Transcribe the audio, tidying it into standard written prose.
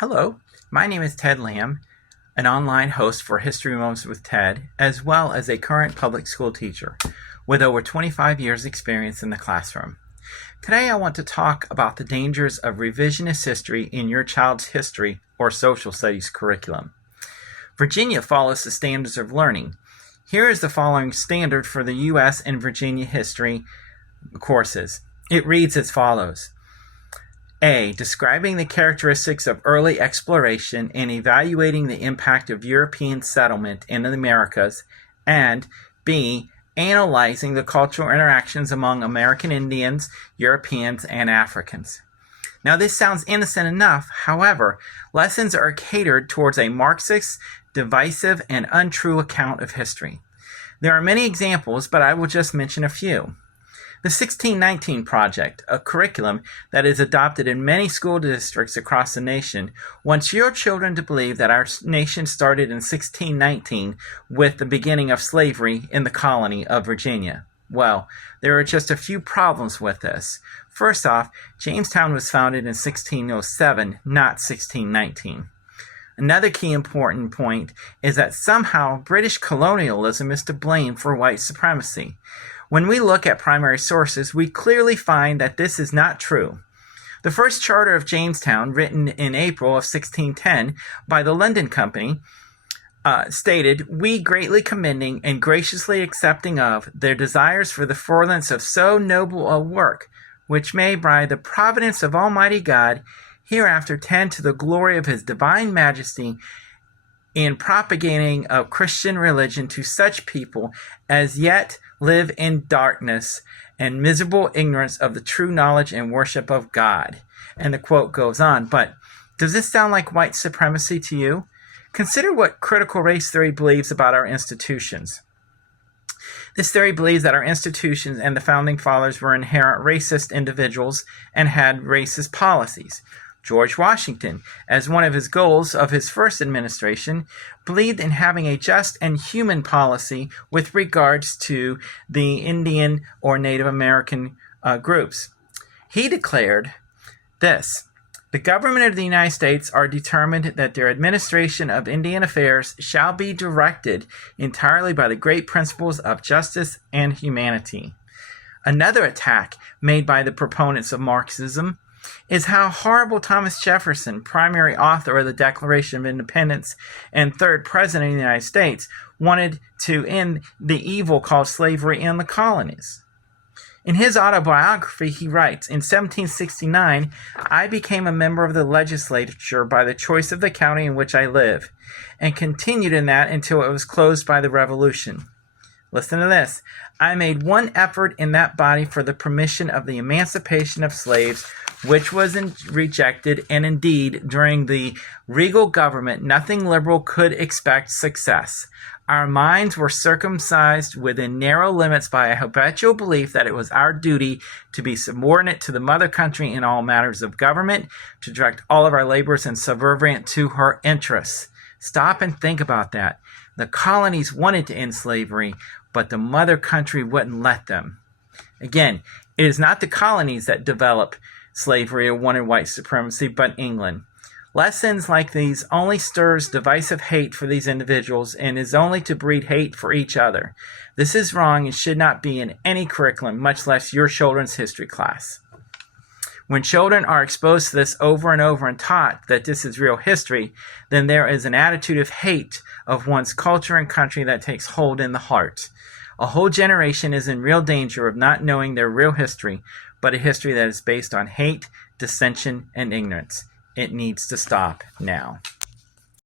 Hello, my name is Ted Lamb, an online host for History Moments with Ted, as well as a current public school teacher with over 25 years experience in the classroom. Today I want to talk about the dangers of revisionist history in your child's history or social studies curriculum. Virginia follows the standards of learning. Here is the following standard for the U.S. and Virginia history courses. It reads as follows. A. Describing the characteristics of early exploration and evaluating the impact of European settlement in the Americas, and B. Analyzing the cultural interactions among American Indians, Europeans, and Africans. Now, this sounds innocent enough. However, lessons are catered towards a Marxist, divisive, and untrue account of history. There are many examples, but I will just mention a few. The 1619 Project, a curriculum that is adopted in many school districts across the nation, wants your children to believe that our nation started in 1619 with the beginning of slavery in the colony of Virginia. Well, there are just a few problems with this. First off, Jamestown was founded in 1607, not 1619. Another key important point is that somehow British colonialism is to blame for white supremacy. When we look at primary sources, we clearly find that this is not true. The first charter of Jamestown, written in April of 1610 by the London Company, stated, "We greatly commending and graciously accepting of their desires for the furtherance of so noble a work, which may by the providence of Almighty God hereafter tend to the glory of His divine majesty in propagating of Christian religion to such people as yet live in darkness and miserable ignorance of the true knowledge and worship of God." And the quote goes on. But does this sound like white supremacy to you? Consider what critical race theory believes about our institutions. This theory believes that our institutions and the founding fathers were inherent racist individuals and had racist policies. George Washington, as one of his goals of his first administration, believed in having a just and human policy with regards to the Indian or Native American groups. He declared this: "The government of the United States are determined that their administration of Indian affairs shall be directed entirely by the great principles of justice and humanity." Another attack made by the proponents of Marxism is how horrible Thomas Jefferson, primary author of the Declaration of Independence and third president of the United States, wanted to end the evil called slavery in the colonies. In his autobiography, he writes, "In 1769, I became a member of the legislature by the choice of the county in which I live, and continued in that until it was closed by the Revolution." Listen to this. "I made one effort in that body for the permission of the emancipation of slaves, which was rejected, and indeed, during the regal government, nothing liberal could expect success. Our minds were circumcised within narrow limits by a habitual belief that it was our duty to be subordinate to the mother country in all matters of government, to direct all of our labors and subservient to her interests." Stop and think about that. The colonies wanted to end slavery, but the mother country wouldn't let them. Again, it is not the colonies that develop slavery or wanted white supremacy, but England. Lessons like these only stirs divisive hate for these individuals and is only to breed hate for each other. This is wrong and should not be in any curriculum, much less your children's history class. When children are exposed to this over and over and taught that this is real history, then there is an attitude of hate of one's culture and country that takes hold in the heart. A whole generation is in real danger of not knowing their real history, but a history that is based on hate, dissension, and ignorance. It needs to stop now.